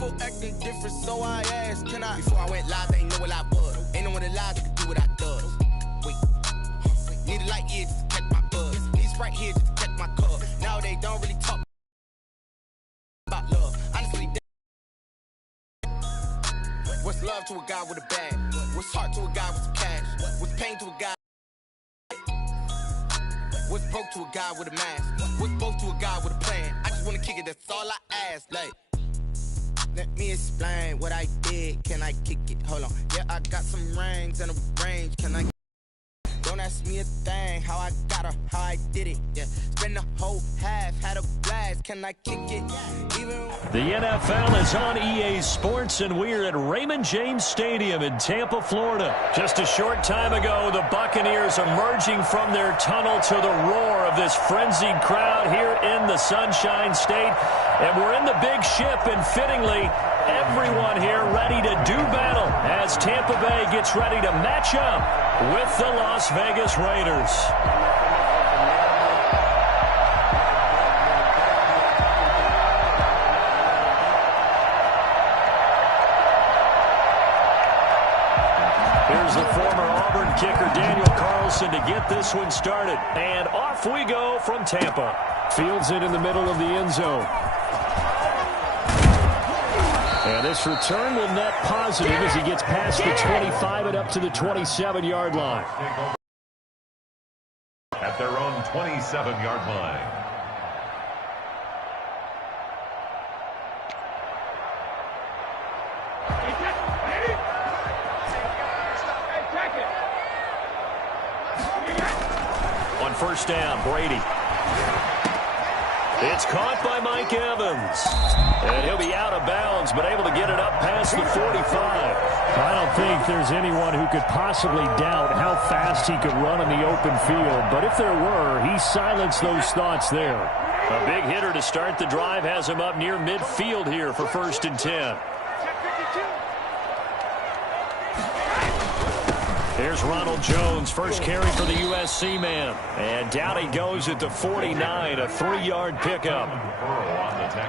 People acting different, so I asked, can I? Before I went live, they ain't know what I was. Ain't no one alive that could do what I does. Wait, need a light here just to catch my buzz. Need Sprite here just to catch my cup. Now they don't really talk about love. Honestly, what's love to a guy with a bag? What's heart to a guy with some cash? What's pain to a guy? What's broke to a guy with a mask? What's both to a guy with a plan? I just wanna kick it, that's all I ask. Like, let me explain what I did. Can I kick it? Hold on. Yeah, I got some rings and a range. Can I? Don't ask me a thing. How I got her, how I did it. Yeah, spend the whole half, had a blast. Can I kick it? The NFL is on EA Sports, and we're at Raymond James Stadium in Tampa, Florida. Just a short time ago, the Buccaneers emerging from their tunnel to the roar of this frenzied crowd here in the Sunshine State. And we're in the big ship, and fittingly, everyone here ready to do battle as Tampa Bay gets ready to match up with the Las Vegas Raiders. Here's the former Auburn kicker Daniel Carlson to get this one started. And off we go from Tampa. Fields it in the middle of the end zone. And this return will net positive as he gets past the 25 and up to the 27-yard line. At their own 27-yard line. On first down, Brady. It's caught by Mike Evans. And he'll be out of bounds, but able to get it up past the 45. I don't think there's anyone who could possibly doubt how fast he could run in the open field. But if there were, he silenced those thoughts there. A big hitter to start the drive has him up near midfield here for 1st and 10. Here's Ronald Jones, first carry for the USC man. And down he goes at the 49, a 3-yard pickup.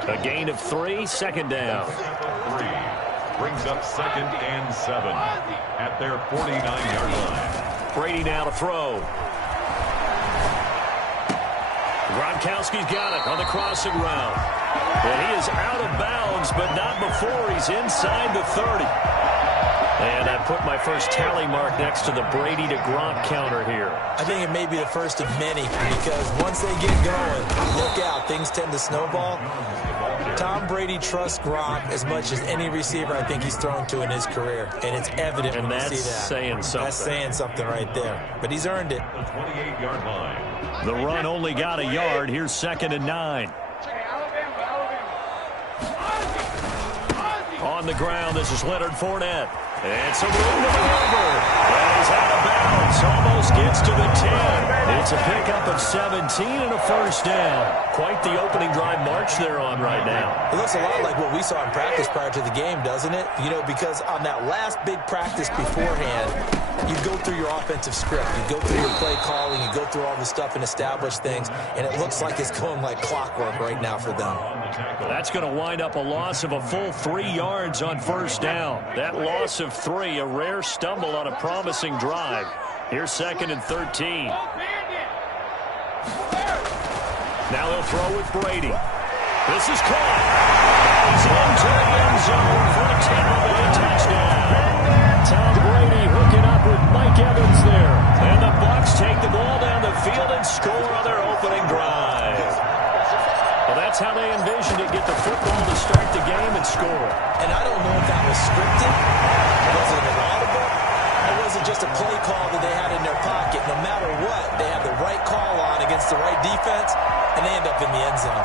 A gain of 3, second down. Brings up 2nd and 7 at their 49-yard line. Brady now to throw. Gronkowski's got it on the crossing route. And he is out of bounds, but not before he's inside the 30. And I put my first tally mark next to the Brady to Gronk counter here. I think it may be the first of many, because once they get going, look out, things tend to snowball. Tom Brady trusts Gronk as much as any receiver I think he's thrown to in his career, and it's evident when you see that. Saying something. That's saying something right there. But he's earned it. The 28-yard line. The run only got a yard. Here's 2nd and 9. On the ground, this is Leonard Fournette. And some room to maneuver. And he's out of bounds. Almost gets to the 10. It's a pickup of 17 and a first down. Quite the opening drive march they're on right now. It looks a lot like what we saw in practice prior to the game, doesn't it? You know, because on that last big practice beforehand, you go through your offensive script. You go through your play calling. You go through all the stuff and establish things. And it looks like it's going like clockwork right now for them. That's going to wind up a loss of a full 3 yards on first down. That loss of 3, a rare stumble on a promising drive. Here's 2nd and 13. Now they'll throw with Brady. This is caught. He's into the end zone for a Tampa Bay touchdown. Tom Brady hooking up with Mike Evans there. And the Bucs take the ball down the field and score on their opening drive. Well, that's how they envisioned it. Get the football to start the game and score. And I don't know if that was scripted. Was it audible? Or was it just a play call that they had in their pocket? No matter what, they have the right call on against the right defense, and they end up in the end zone.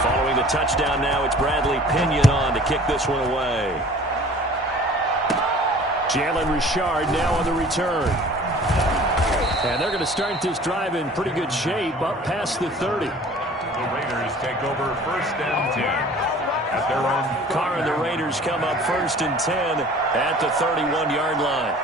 Following the touchdown now, it's Bradley Pinion on to kick this one away. Jalen Richard now on the return. And they're going to start this drive in pretty good shape up past the 30. The Raiders take over 1st and 10 at their own. Carr and the Raiders come up 1st and 10 at the 31-yard line.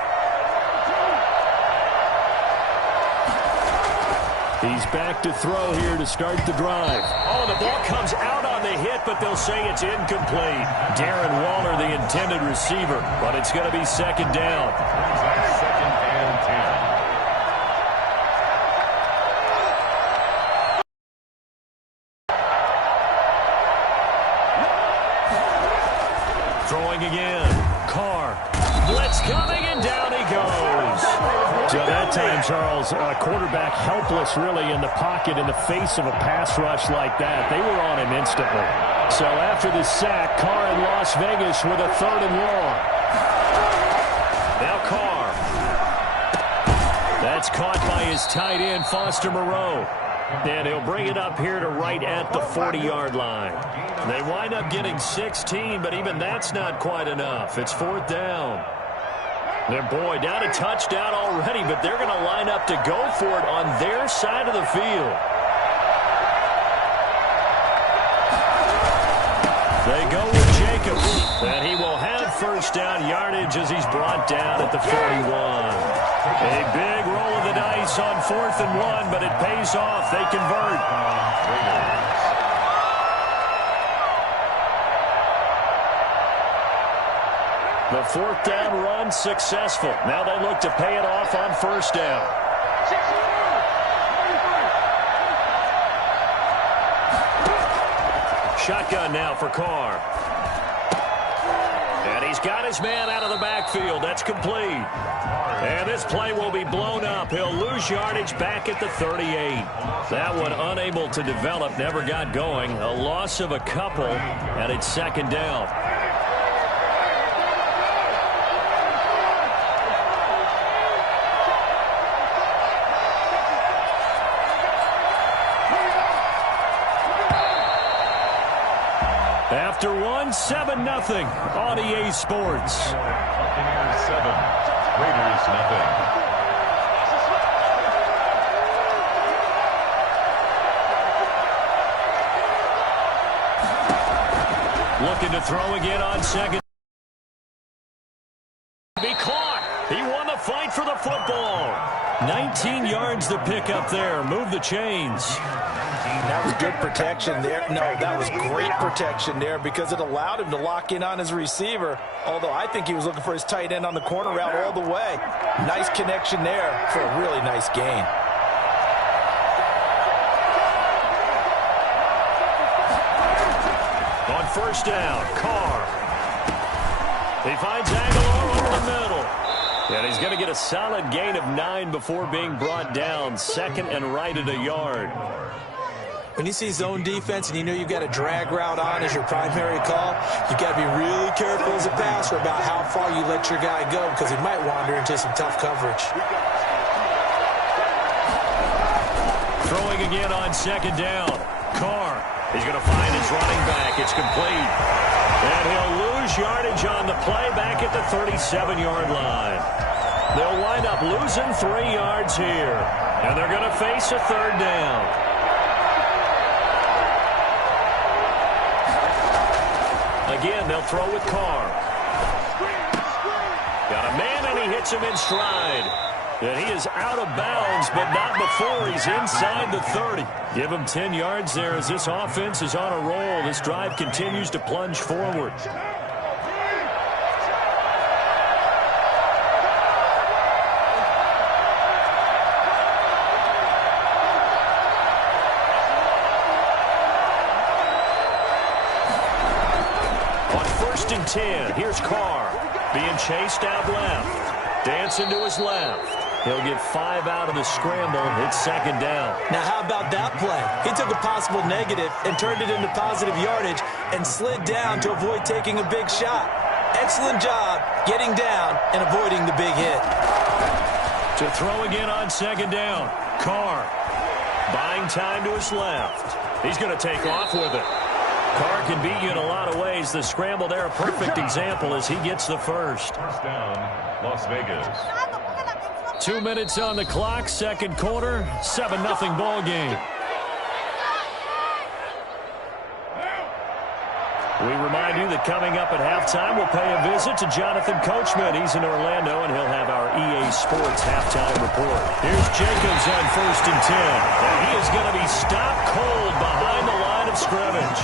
He's back to throw here to start the drive. Oh, the ball comes out on the hit, but they'll say it's incomplete. Darren Waller, the intended receiver, but it's going to be second down. Second and 10. Throwing again. Carr. Blitz coming, and down he goes. So that time, Charles, a quarterback helpless really in the pocket in the face of a pass rush like that. They were on him instantly. So after the sack, Carr in Las Vegas with a 3rd and long. Now Carr. That's caught by his tight end, Foster Moreau. And he'll bring it up here to right at the 40-yard line. They wind up getting 16, but even that's not quite enough. It's 4th down. Their boy down a touchdown already, but they're going to line up to go for it on their side of the field. They go with Jacobs, and he will have first down yardage as he's brought down at the 41. A big roll of the dice on 4th and 1, but it pays off. They convert. The 4th down run successful. Now they look to pay it off on first down. Shotgun now for Carr. And he's got his man out of the backfield. That's complete. And this play will be blown up. He'll lose yardage back at the 38. That one unable to develop, never got going. A loss of a couple, and it's second down. After 7-0 on EA Sports. Buccaneers 7, Raiders 0. Looking to throw again on second. Be caught. He won the fight for the football. 19 yards to pick up there. Move the chains. That was good protection there. No, that was great protection there because it allowed him to lock in on his receiver, although I think he was looking for his tight end on the corner route all the way. Nice connection there for a really nice gain. On first down, Carr. He finds Aguilar over the middle. And he's going to get a solid gain of 9 before being brought down. Second and right at a yard. When you see zone defense and you know you've got a drag route on as your primary call, you've got to be really careful as a passer about how far you let your guy go because he might wander into some tough coverage. Throwing again on second down. Carr. He's going to find his running back. It's complete. And he'll lose yardage on the play back at the 37-yard line. They'll wind up losing 3 yards here. And they're going to face a third down. Again, they'll throw with Carr. Got a man, and he hits him in stride. And he is out of bounds, but not before he's inside the 30. Give him 10 yards there as this offense is on a roll. This drive continues to plunge forward. On 1st and 10, here's Carr. Being chased out left. Dancing to his left. He'll get 5 out of the scramble. It's second down. Now, how about that play? He took a possible negative and turned it into positive yardage and slid down to avoid taking a big shot. Excellent job getting down and avoiding the big hit. To throw again on second down. Carr buying time to his left. He's going to take off with it. Carr can beat you in a lot of ways. The scramble there, a perfect example as he gets the first. First down, Las Vegas. 2 minutes on the clock, second quarter, 7-0 ball game. We remind remind you that coming up at halftime, we'll pay a visit to Jonathan Coachman. He's in Orlando, and he'll have our EA Sports halftime report. Here's Jacobs on 1st and 10. And he is going to be stopped cold behind the line of scrimmage.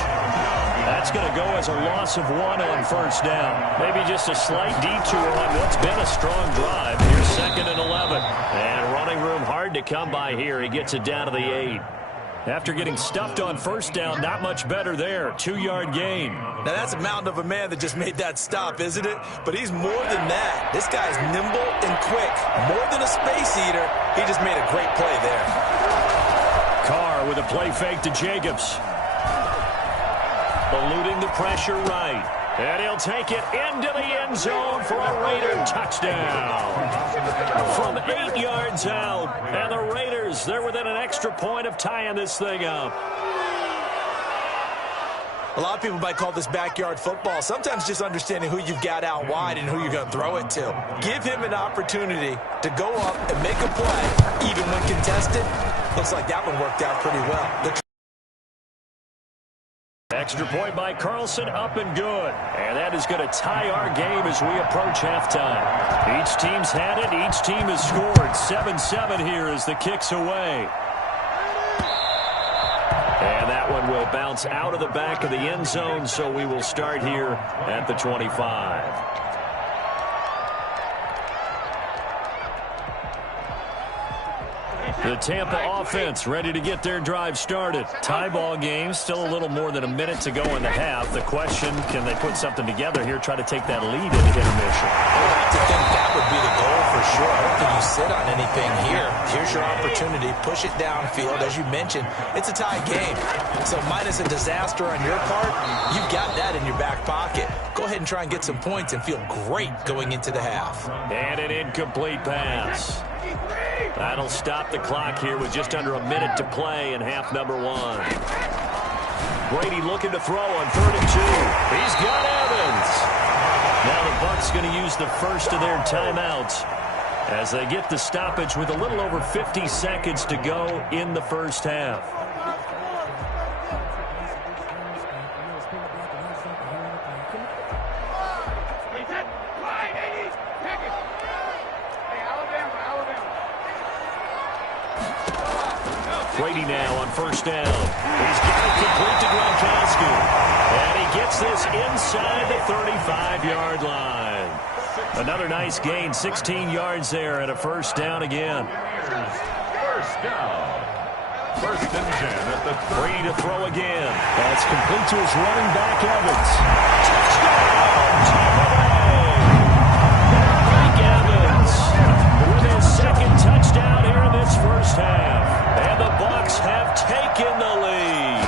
That's going to go as a loss of 1 on 1st down. Maybe just a slight detour on what's been a strong drive. Here's 2nd and 11. And running room hard to come by here. He gets it down to the 8. After getting stuffed on 1st down, not much better there. 2-yard gain. Now, that's a mountain of a man that just made that stop, isn't it? But he's more than that. This guy's nimble and quick. More than a space eater. He just made a great play there. Carr with a play fake to Jacobs. Eluding the pressure right. And he'll take it into the end zone for a Raider touchdown. From 8 yards out. And the Raiders, they're within an extra point of tying this thing up. A lot of people might call this backyard football. Sometimes just understanding who you've got out wide and who you're going to throw it to. Give him an opportunity to go up and make a play, even when contested. Looks like that one worked out pretty well. Extra point by Carlson, up and good. And that is going to tie our game as we approach halftime. Each team's had it. Each team has scored. 7-7 here as the kick's away. And that one will bounce out of the back of the end zone, so we will start here at the 25. The Tampa offense ready to get their drive started. Tie ball game, still a little more than a minute to go in the half. The question, can they put something together here, try to take that lead into intermission? I would like to think that would be the goal for sure. I don't think you sit on anything here. Here's your opportunity. Push it downfield. As you mentioned, it's a tie game. So minus a disaster on your part, you've got that in your back pocket. Go ahead and try and get some points and feel great going into the half. And an incomplete pass. That'll stop the clock here with just under a minute to play in half number 1. Brady looking to throw on 3rd and 2. He's got Evans. Now the Bucs going to use the first of their timeouts as they get the stoppage with a little over 50 seconds to go in the first half. Brady now on 1st down. He's got it complete to Gronkowski. And he gets this inside the 35-yard line. Another nice gain, 16 yards there, and a 1st down again. 1st down. 1st and 10 at the Brady to throw again. That's complete to his running back, Evans. Touchdown! Mike Evans with his 2nd touchdown here in this first half. And the Bucs have taken the lead.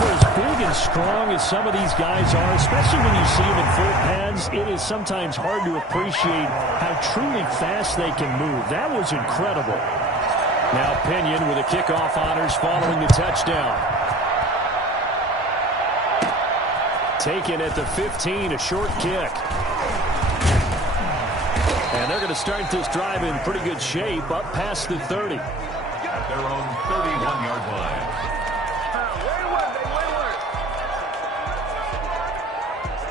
For as big and strong as some of these guys are, especially when you see them in full pads, it is sometimes hard to appreciate how truly fast they can move. That was incredible. Now Pinion with the kickoff honors following the touchdown. Taken at the 15, a short kick. And they're going to start this drive in pretty good shape, up past the 30. at their own 31-yard line.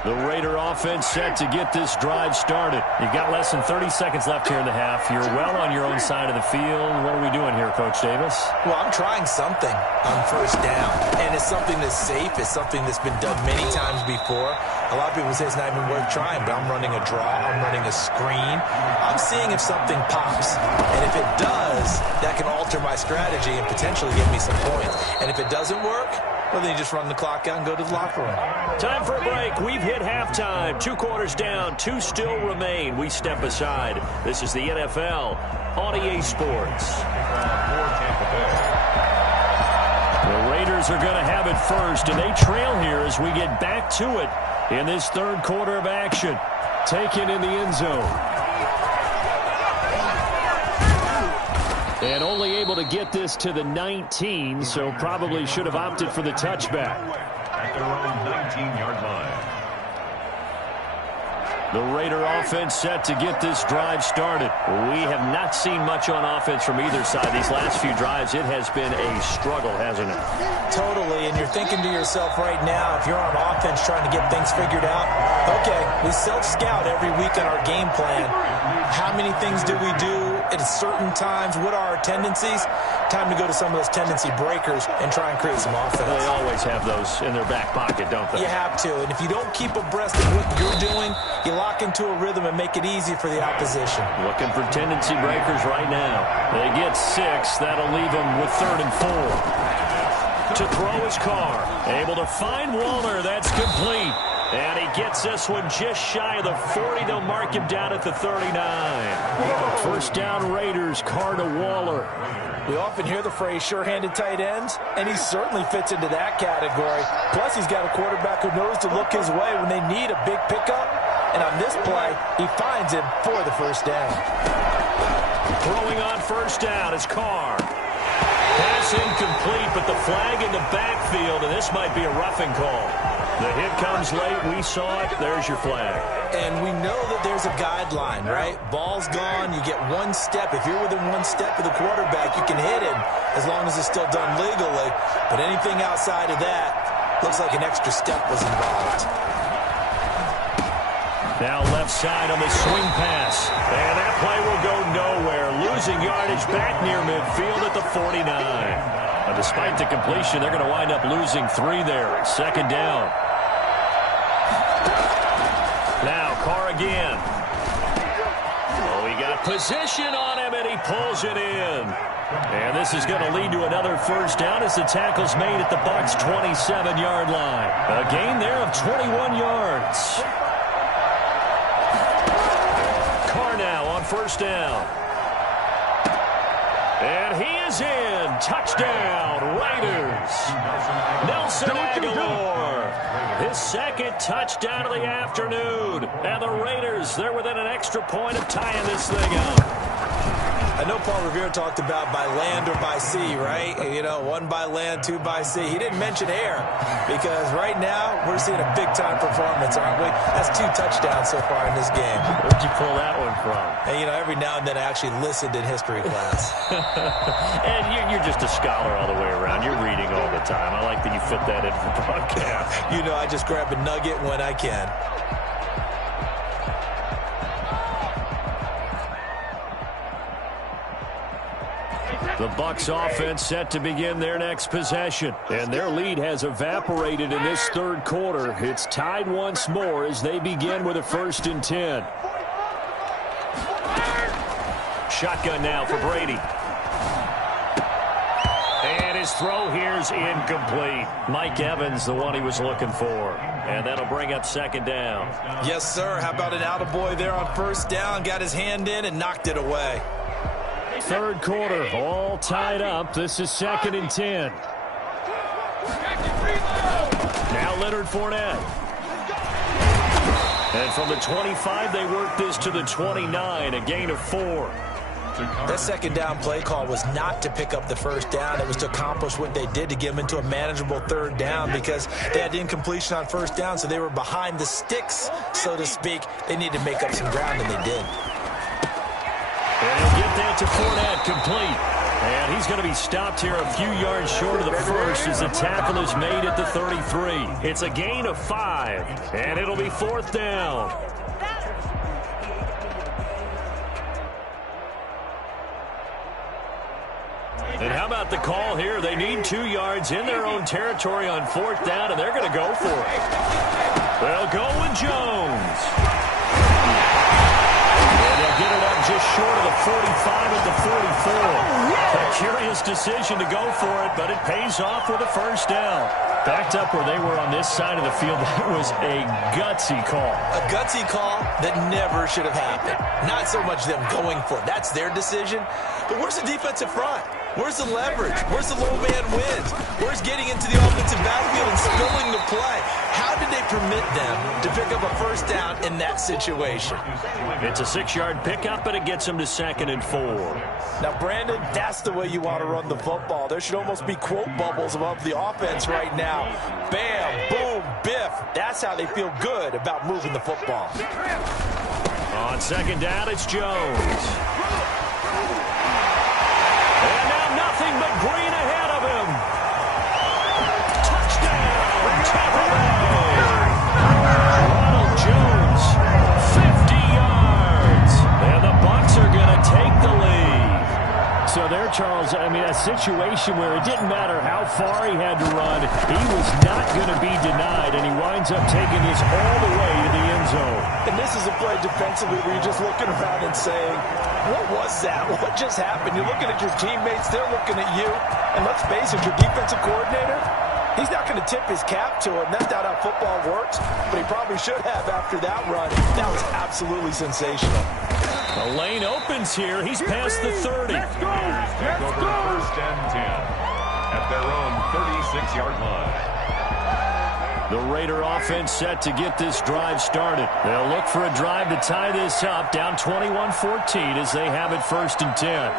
The Raider offense set to get this drive started. You've got less than 30 seconds left here in the half. You're well on your own side of the field. What are we doing here, Coach Davis? Well, I'm trying something on first down, and it's something that's safe. It's something that's been done many times before. A lot of people say it's not even worth trying, but I'm running a draw. I'm running a screen. I'm seeing if something pops, and if it does, that can alter my strategy and potentially get me some points. And if it doesn't work, well, then you just run the clock out and go to the locker room. Time for a break. We've hit halftime. 2 quarters down. 2 still remain. We step aside. This is the NFL on EA Sports. The Raiders are going to have it first, and they trail here as we get back to it in this third quarter of action. Taken in the end zone. And only able to get this to the 19, so probably should have opted for the touchback. At their own 19-yard line. The Raider offense set to get this drive started. We have not seen much on offense from either side these last few drives. It has been a struggle, hasn't it? Totally, and you're thinking to yourself right now, if you're on offense trying to get things figured out, okay, we self-scout every week on our game plan. How many things do we do at certain times? What are our tendencies? Time to go to some of those tendency breakers and try and create some offense. They always have those in their back pocket, don't they? You have to, and if you don't keep abreast of what you're doing, you lock into a rhythm and make it easy for the opposition. Looking for tendency breakers right now. They get 6. That'll leave them with 3rd and 4. To throw his car. Able to find Waller. That's complete. And he gets this one just shy of the 40. They'll mark him down at the 39. First down Raiders. Carr to Waller. We often hear the phrase sure-handed tight ends, and he certainly fits into that category. Plus, he's got a quarterback who knows to look his way when they need a big pickup. And on this play, he finds him for the first down. Throwing on first down is Carr. Pass incomplete, but the flag in the backfield, and this might be a roughing call. The hit comes late. We saw it. There's your flag. And we know that there's a guideline, right? Ball's gone. You get 1 step. If you're within 1 step of the quarterback, you can hit him as long as it's still done legally. But anything outside of that, looks like an extra step was involved. Now left side on the swing pass. And that play will go nowhere. Losing yardage back near midfield at the 49. Now, despite the completion, they're going to wind up losing 3 there. Second down. Now Carr again. Oh, he got position on him, and he pulls it in. And this is going to lead to another first down as the tackle's made at the Bucs' 27-yard line. A gain there of 21 yards. Carr now on first down. And he is in. Touchdown, Raiders. Nelson Aguilar. His 2nd touchdown of the afternoon. And the Raiders, they're within an extra point of tying this thing up. I know Paul Revere talked about by land or by sea, right? You know, 1 by land, 2 by sea. He didn't mention air because right now we're seeing a big-time performance, aren't we? That's 2 touchdowns so far in this game. Where'd you pull that one from? And, you know, every now and then I actually listened in history class. And you're just a scholar all the way around. You're reading all the time. I like that you fit that in for the broadcast. You know, I just grab a nugget when I can. The Bucs offense set to begin their next possession. And their lead has evaporated in this 3rd quarter. It's tied once more as they begin with a 1st and 10. Shotgun now for Brady. And his throw here's incomplete. Mike Evans, the one he was looking for. And that'll bring up 2nd down. Yes, sir. How about an attaboy there on first down? Got his hand in and knocked it away. 3rd quarter, all tied up. This is 2nd and 10. Now Leonard Fournette. And from the 25, they work this to the 29, a gain of 4. That 2nd down play call was not to pick up the first down. It was to accomplish what they did to get them into a manageable 3rd down because they had incompletion on first down, so they were behind the sticks, so to speak. They needed to make up some ground, and they did. And he'll get that to Fournette, complete. And he's going to be stopped here a few yards short of the first as the tackle is made at the 33. It's a gain of 5, and it'll be 4th down. And how about the call here? They need 2 yards in their own territory on 4th down, and they're going to go for it. They'll go with Jones. Get it up just short of the 45 at the 44. A curious decision to go for it, but it pays off with a first down. Backed up where they were on this side of the field, that was a gutsy call. A gutsy call that never should have happened. Not so much them going for it. That's their decision. But where's the defensive front? Where's the leverage? Where's the low man wins? Where's getting into the offensive backfield and spilling the play? How did they permit them to pick up a first down in that situation? It's a 6-yard pickup, but it gets them to 2nd and 4. Now, Brandon, that's the way you want to run the football. There should almost be quote bubbles above the offense right now. Bam, boom, biff. That's how they feel good about moving the football. On 2nd down, it's Jones. And now nothing but green ahead of him. Touchdown, Tampa Bay. Ronald Jones, 50 yards. And the Bucs are going to take the lead. So there, Charles, I mean, a situation where it didn't matter how far he had to run, he was not going to be denied, and he winds up taking this all the way to the end zone. And this is a play defensively where you're just looking around and saying, what was that? What just happened? You're looking at your teammates, they're looking at you. And let's face it, your defensive coordinator, he's not going to tip his cap to it. And that's not how football works, but he probably should have after that run. That was absolutely sensational. The lane opens here. He's past the 30. Let's go! Let's go! 1st and 10 at their own 36-yard line. The Raider offense set to get this drive started. They'll look for a drive to tie this up, down 21-14 as they have it 1st and 10.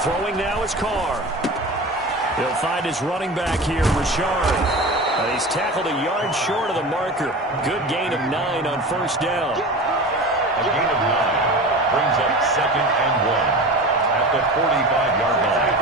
Throwing now is Carr. He'll find his running back here, Richard. He's tackled a yard short of the marker. Good gain of 9 on 1st down. A gain of 9 brings up 2nd and 1 at the 45-yard line.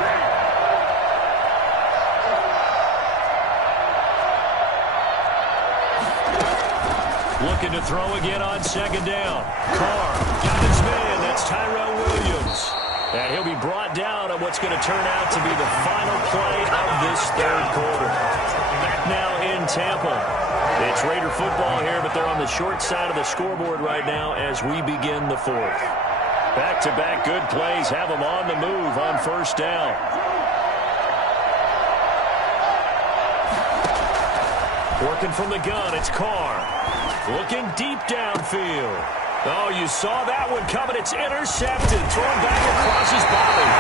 Looking to throw again on 2nd down. Carr got his man. That's Tyrell Williams. And he'll be brought down on what's going to turn out to be the final play of this 3rd quarter. Now in Tampa. It's Raider football here, but they're on the short side of the scoreboard right now as we begin the 4th. Back-to-back good plays have them on the move on 1st down. Working from the gun, it's Carr. Looking deep downfield. Oh, you saw that one coming. It's intercepted. Thrown back across his body.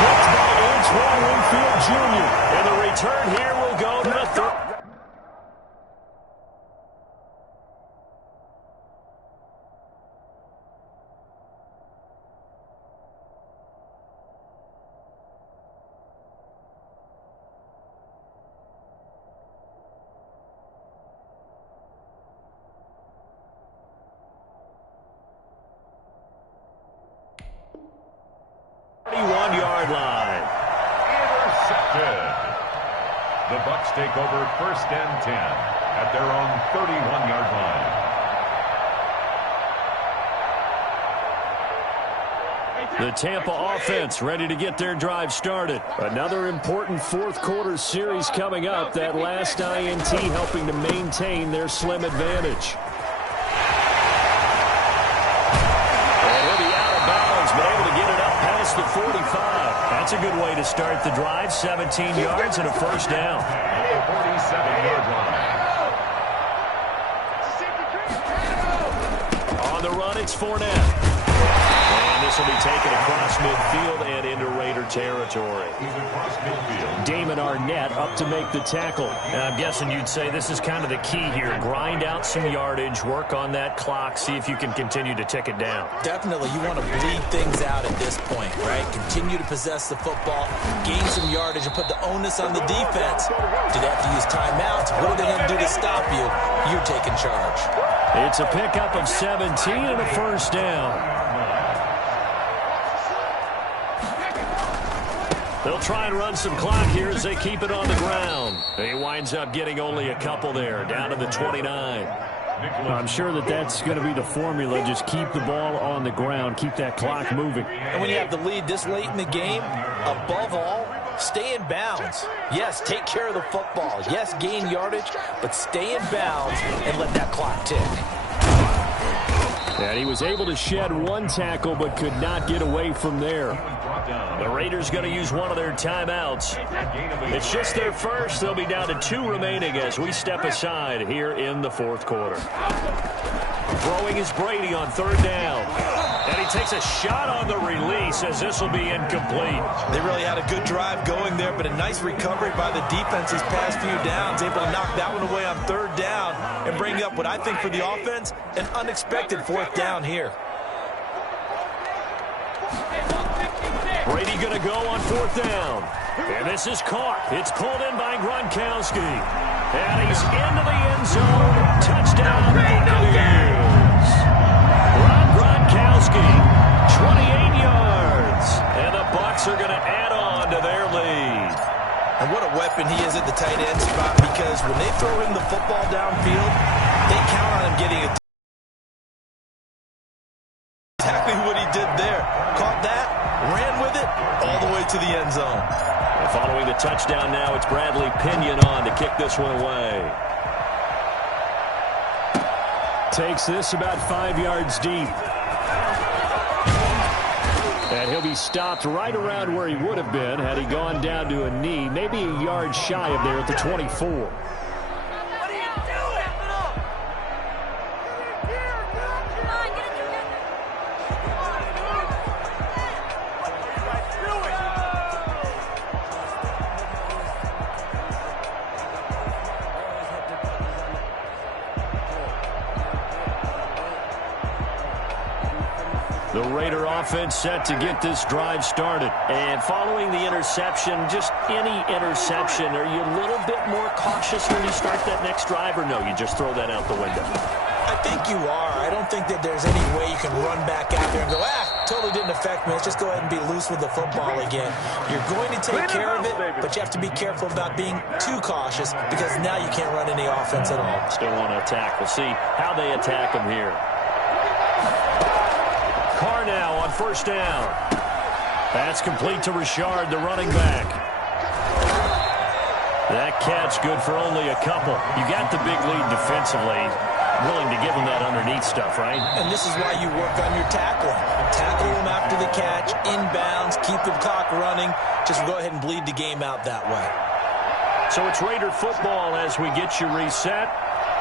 Picked by Antoine Winfield Jr. And the return here will go to the 3rd. The Bucs take over 1st and 10 at their own 31-yard line. The Tampa offense ready to get their drive started. Another important 4th quarter series coming up. That last INT helping to maintain their slim advantage. And he'll be out of bounds, but able to get it up past the 45. That's a good way to start the drive. 17 yards and a 1st down. 47-yard line. On the run, it's Fournette. And this will be taken across midfield and into Raider territory. Damon Arnett up to make the tackle. And I'm guessing you'd say this is kind of the key here. Grind out some yardage, work on that clock, see if you can continue to tick it down. Definitely, you want to bleed things out at this point, right? Continue to possess the football, gain some yardage, and put the onus on the defense. Do they have to use timeouts? What are they going to do to stop you? You're taking charge. It's a pickup of 17 and a 1st down. They'll try and run some clock here as they keep it on the ground. He winds up getting only a couple there, down to the 29. I'm sure that that's going to be the formula. Just keep the ball on the ground, keep that clock moving. And when you have the lead this late in the game, above all, stay in bounds. Yes, take care of the football. Yes, gain yardage, but stay in bounds and let that clock tick. And he was able to shed one tackle but could not get away from there. The Raiders going to use one of their timeouts. It's just their first. They'll be down to 2 remaining as we step aside here in the fourth quarter. Throwing is Brady on 3rd down. And he takes a shot on the release as this will be incomplete. They really had a good drive going there, but a nice recovery by the defense these past few downs. Able to knock that one away on 3rd down and bring up what I think for the offense, an unexpected 4th down here. Brady going to go on 4th down. And this is caught. It's pulled in by Gronkowski. And he's into the end zone. Touchdown, Buccaneers. Gronkowski, 28 yards. And the Bucs are going to add on to their lead. And what a weapon he is at the tight end spot, because when they throw him the football downfield, they count on him getting it. Exactly what he did there. Caught that, ran with it, all the way to the end zone. And following the touchdown now, it's Bradley Pinion on to kick this one away. Takes this about 5 yards deep. And he'll be stopped right around where he would have been had he gone down to a knee, maybe a yard shy of there at the 24. The Raider offense set to get this drive started. And following the interception, just any interception, are you a little bit more cautious when you start that next drive, or no, you just throw that out the window? I think you are. I don't think that there's any way you can run back out there and go, totally didn't affect me. Let's just go ahead and be loose with the football again. You're going to take care of it, but you have to be careful about being too cautious, because now you can't run any offense at all. Still want to attack. We'll see how they attack him here. Carr now on 1st down. That's complete to Richard, the running back. That catch good for only a couple. You got the big lead defensively. Willing to give him that underneath stuff, right? And this is why you work on your tackling. Tackle him after the catch, inbounds, keep the clock running. Just go ahead and bleed the game out that way. So it's Raider football as we get you reset.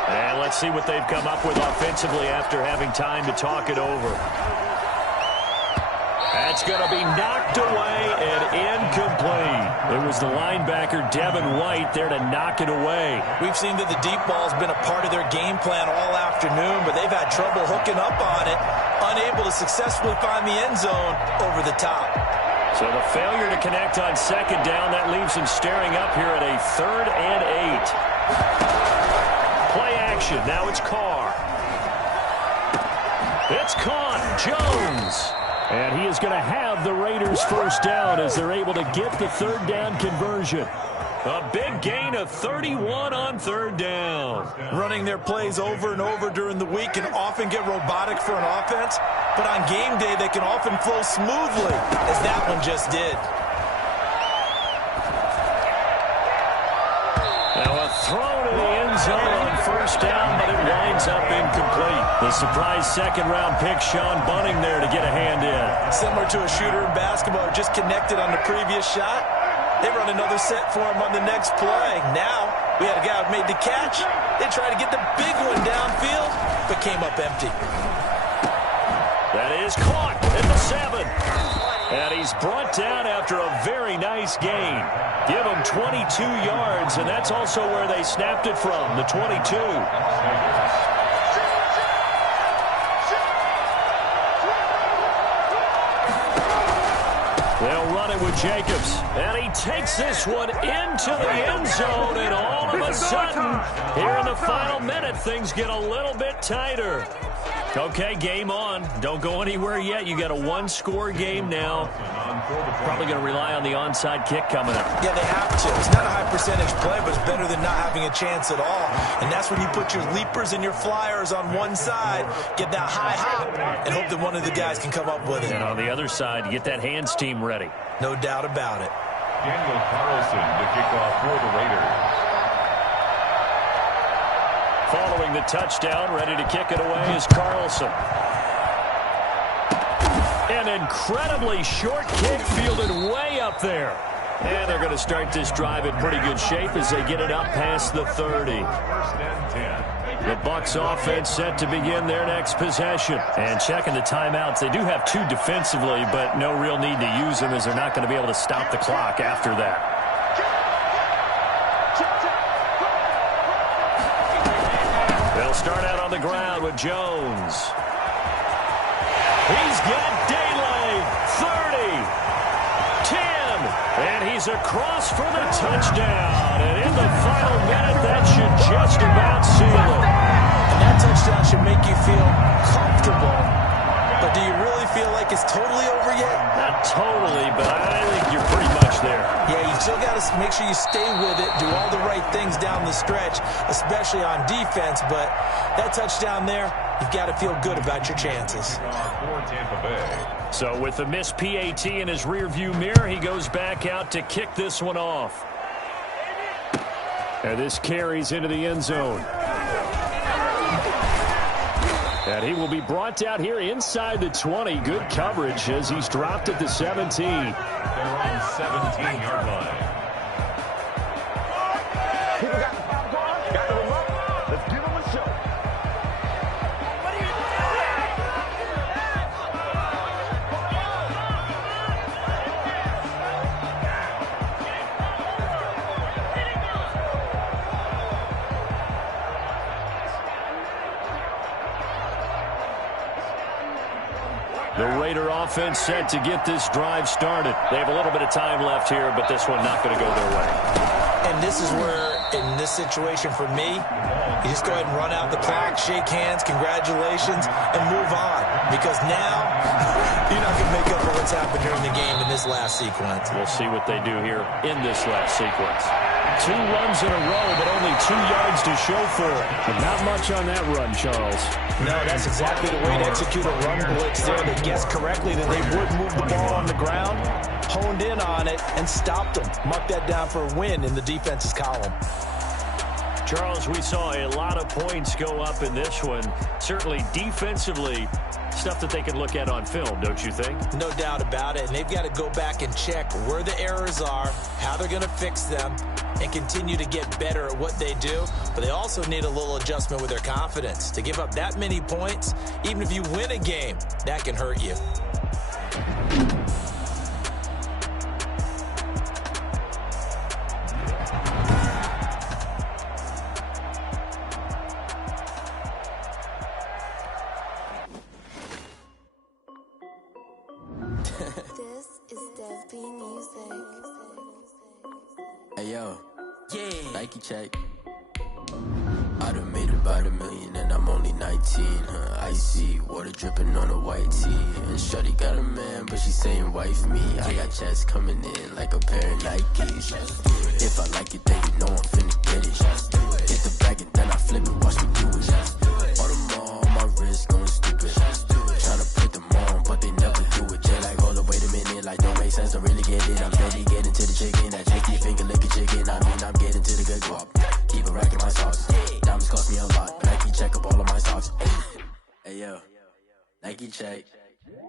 And let's see what they've come up with offensively after having time to talk it over. That's going to be knocked away and incomplete. It was the linebacker, Devin White, there to knock it away. We've seen that the deep ball's been a part of their game plan all afternoon, but they've had trouble hooking up on it, unable to successfully find the end zone over the top. So the failure to connect on 2nd down, that leaves them staring up here at a 3rd and 8. Play action. Now it's Carr. It's caught. Jones. And he is going to have the Raiders' 1st down as they're able to get the 3rd down conversion. A big gain of 31 on 3rd down. Running their plays over and over during the week can often get robotic for an offense, but on game day they can often flow smoothly, as that one just did. Now a throw to the end zone on 1st down, but it winds up incomplete. The surprise 2nd-round pick, Sean Bunting, there to get a hand in. Similar to a shooter in basketball who just connected on the previous shot. They run another set for him on the next play. Now, we had a guy who made the catch. They tried to get the big one downfield, but came up empty. That is caught at the 7. And he's brought down after a very nice gain. Give him 22 yards, and that's also where they snapped it from, the 22. They'll run it with Jacobs. And he takes this one into the end zone. And all of a sudden, here in the final minute, things get a little bit tighter. Okay, game on. Don't go anywhere yet. You got a 1-score game now. Probably going to rely on the onside kick coming up. Yeah, they have to. It's not a high percentage play, but it's better than not having a chance at all. And that's when you put your leapers and your flyers on one side, get that high hop, and hope that one of the guys can come up with it. And on the other side, you get that hands team ready. No doubt about it. Daniel Carlson to kick off for the Raiders. Following the touchdown, ready to kick it away is Carlson. An incredibly short kick fielded way up there. And they're going to start this drive in pretty good shape as they get it up past the 30. The Bucs offense set to begin their next possession. And checking the timeouts, they do have 2 defensively, but no real need to use them as they're not going to be able to stop the clock after that. They'll start out on the ground with Jones. He's got daylight. 30. 10. And he's across for the touchdown. And in the final minute, that should just about seal it. And that touchdown should make you feel comfortable. But do you really feel like it's totally over yet? Not totally, but I think you're pretty much there. Yeah, you still got to make sure you stay with it, do all the right things down the stretch, especially on defense. But that touchdown there, you've got to feel good about your chances. So with the missed PAT in his rearview mirror, he goes back out to kick this one off. And this carries into the end zone. And he will be brought out here inside the 20. Good coverage as he's dropped at the 17. They're on 17-yard line. People got the popcorn, got the remote. Let's give them a show. The Raider offense set to get this drive started. They have a little bit of time left here, but this one not going to go their way. And this is where, in this situation for me, you just go ahead and run out the clock, shake hands, congratulations, and move on. Because now, you're not going to make up for what's happened during the game in this last sequence. We'll see what they do here in this last sequence. 2 runs in a row, but only 2 yards to show for it. And not much on that run, Charles. No, that's exactly the way to execute a run blitz there. They guessed correctly that they would move the ball on the ground, honed in on it, and stopped them. Mark that down for a win in the defense's column. Charles, we saw a lot of points go up in this one. Certainly defensively, stuff that they can look at on film, don't you think? No doubt about it. And they've got to go back and check where the errors are, how they're going to fix them, and continue to get better at what they do. But they also need a little adjustment with their confidence. To give up that many points, even if you win a game, that can hurt you. This is Dev B Music. Hey yo, yeah, Nike check. I done made about $1 million and I'm only 19. Icy water dripping on a white tee. And shorty got a man, but she saying wife me. I got checks coming in like a pair of Nikes. If I like it, then you know I'm finna get it. Get the bag and then I flip it, watch me do it. All them on my wrist going stupid. Tryna put them on, but they never do it. Jay like, hold up, wait a minute, like don't make sense, don't really get it. I'm steady getting to the chicken, that tricky finger licking chicken. I mean, I'm getting to the good guap. Keep a rack in my socks. Diamonds cost me a lot. Nike check up all of my socks. Hey yo, Nike check.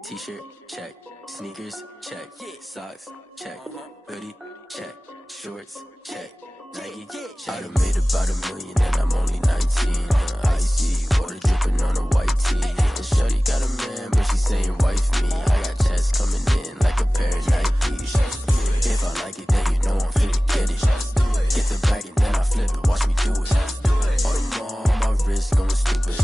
T-shirt check. Sneakers check. Socks check. Hoodie check. Shorts check. Nike check. I done made about $1 million and I'm only 19. Icy water dripping on a white tee. And shorty got a man, but she saying wife me. I got checks coming in like a pair of Nikes. If I like it, then you know I'm finna get it. Get the bag and then I flip it, watch me do it. All them on my wrist going stupid.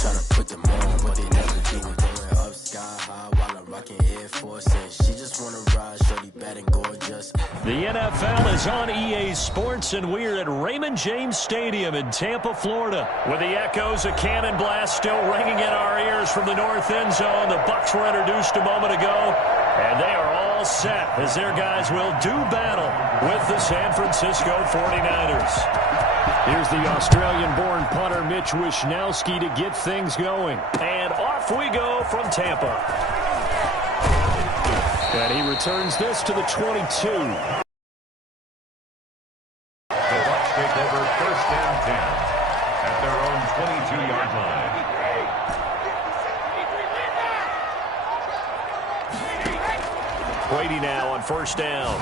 Tryna put them on, but they never do it. Going up sky high while I'm rocking Air Force. And she just wanna ride, shorty bad and gorgeous. The NFL is on EA Sports, and we're at Raymond James Stadium in Tampa, Florida, with the echoes of cannon blast still ringing in our ears from the north end zone. The Bucs were introduced a moment ago, and they are all set as their guys will do battle with the San Francisco 49ers. Here's the Australian-born punter Mitch Wishnowsky to get things going. And off we go from Tampa. And he returns this to the 22. The Bucs take over 1st and 10 at their own 22-yard line. Brady now on first down.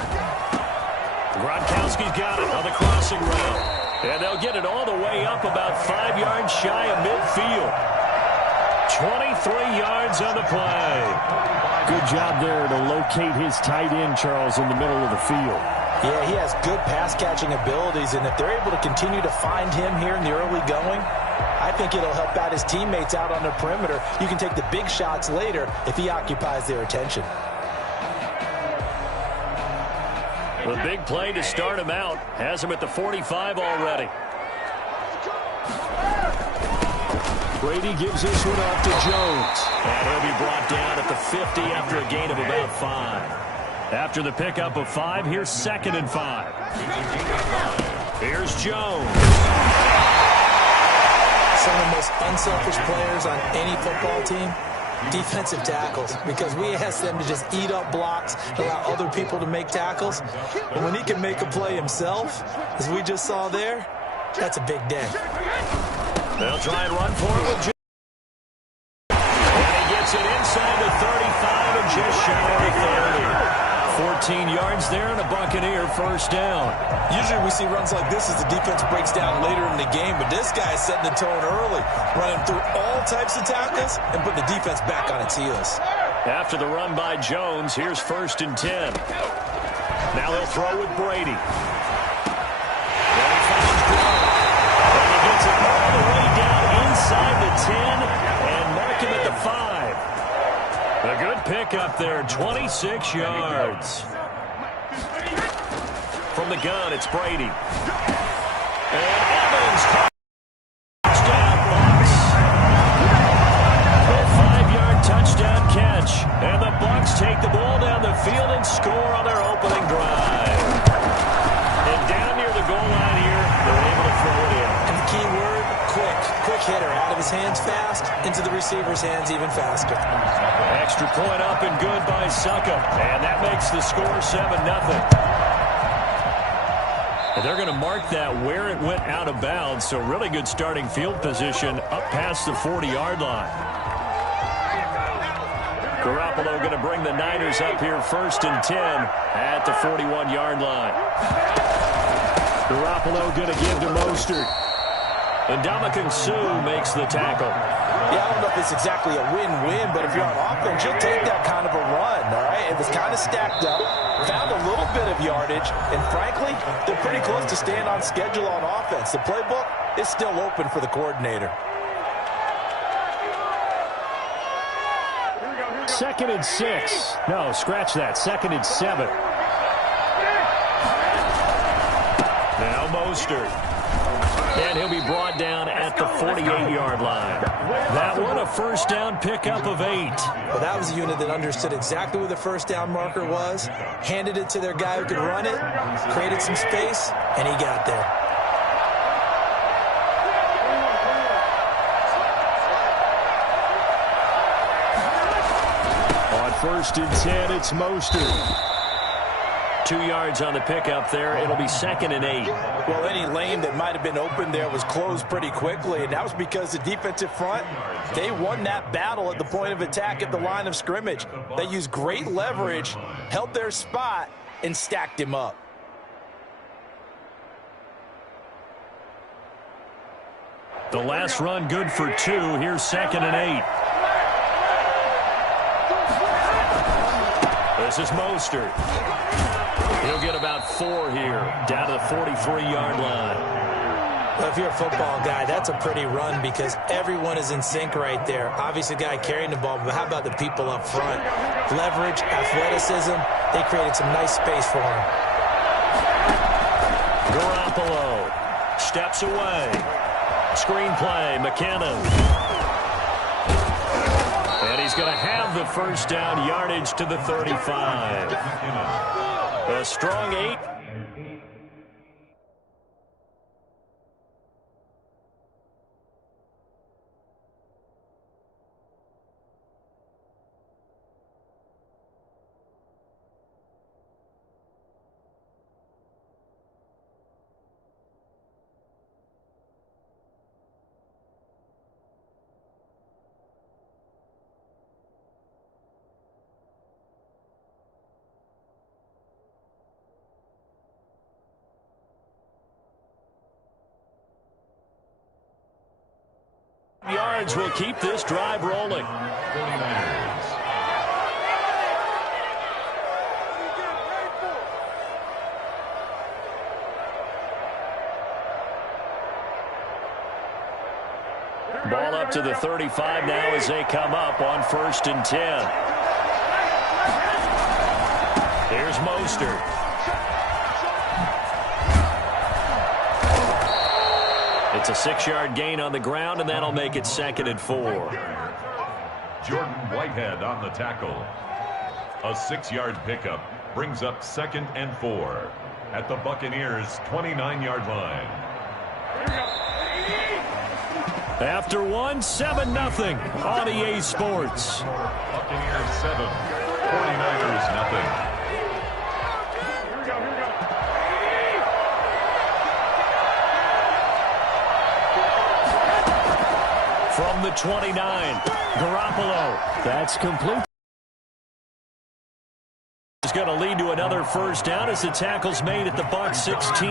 Gronkowski's got it on the crossing route. And they'll get it all the way up about 5 yards shy of midfield. 23 yards on the play. Good job there to locate his tight end, Charles, in the middle of the field. Yeah, he has good pass-catching abilities, and if they're able to continue to find him here in the early going, I think it'll help out his teammates out on the perimeter. You can take the big shots later if he occupies their attention. The big play to start him out has him at the 45 already. Brady gives this one off to Jones. And he'll be brought down at the 50 after a gain of about 5. After the pickup of 5, here's 2nd and 5. Here's Jones. Some of the most unselfish players on any football team, defensive tackles, because we ask them to just eat up blocks, allow other people to make tackles. And when he can make a play himself, as we just saw there, that's a big day. They'll try and run for it with Jones. And he gets it inside the 35 and just shy of the 30. 14 yards there and a Buccaneer first down. Usually we see runs like this as the defense breaks down later in the game, but this guy's setting the tone early, running through all types of tackles and putting the defense back on its heels. After the run by Jones, here's 1st and 10. Now they'll throw with Brady. And he finds Brown. And he gets it all the way down inside the 10 and mark him at the 5. A good pickup there, 26 yards. From the gun, it's Brady. And Evans, touchdown Bucs. A 5-yard touchdown catch. And the Bucs take the ball down the field and score on their opening drive. And down near the goal line here, they're able to throw it in. And the key word, quick. Quick hitter, out of his hands fast, into the receiver's hands even faster. Extra point up and good by Succa. And that makes the score 7-0. And they're going to mark that where it went out of bounds. So really good starting field position up past the 40-yard line. Garoppolo going to bring the Niners up here 1st and 10 at the 41-yard line. Garoppolo going to give to Mostert. And Ndamukong Suh makes the tackle. Yeah, I don't know if it's exactly a win-win, but if you're on offense, you'll take that kind of a run, all right? It was kind of stacked up, found a little bit of yardage, and frankly, they're pretty close to staying on schedule on offense. The playbook is still open for the coordinator. 2nd and 6. No, scratch that. 2nd and 7. Now Mostert. And he'll be brought down at the 48-yard line. That one, a first down pickup of 8. Well, that was a unit that understood exactly where the first down marker was, handed it to their guy who could run it, created some space, and he got there. On 1st and 10, it's Mostert. 2 yards on the pickup there. It'll be 2nd and 8. Well, any lane that might have been open there was closed pretty quickly, and that was because the defensive front, they won that battle at the point of attack at the line of scrimmage. They used great leverage, held their spot, and stacked him up. The last run good for 2. Here's 2nd and 8. This is Mostert. He'll get about 4 here, down to the 43-yard line. Well, if you're a football guy, that's a pretty run because everyone is in sync right there. Obviously, the guy carrying the ball, but how about the people up front? Leverage, athleticism, they created some nice space for him. Garoppolo steps away. Screenplay, McKinnon. And he's going to have the first down, yardage to the 35. A strong 8. Yards will keep this drive rolling. 49ers. Ball up to the 35 now as they come up on 1st and 10. Here's Mostert. It's a 6-yard gain on the ground, and that'll make it 2nd and 4. Jordan Whitehead on the tackle. A 6-yard pickup brings up 2nd and 4 at the Buccaneers' 29-yard line. After 7-0 on EA Sports. Buccaneers 7, 49ers nothing. From the 29, Garoppolo. That's complete. Is going to lead to another 1st down as the tackle's made at the Bucs 16.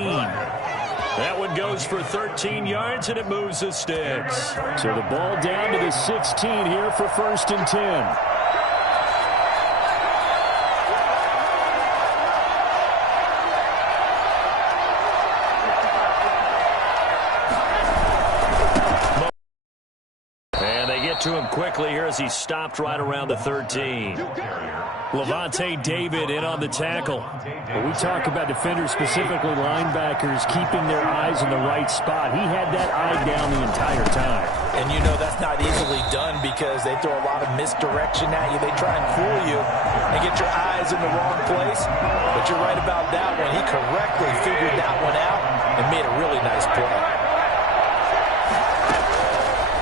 That one goes for 13 yards, and it moves the sticks. So the ball down to the 16 here for 1st and 10. To him quickly here as he stopped right around the 13. Levante David in on the tackle. When we talk about defenders, specifically linebackers, keeping their eyes in the right spot. He had that eye down the entire time. And you know that's not easily done because they throw a lot of misdirection at you. They try and fool you and get your eyes in the wrong place. But you're right about that one. He correctly figured that one out and made a really nice play.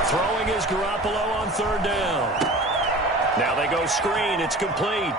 Throwing is Garoppolo on 3rd down. Now they go screen. It's complete.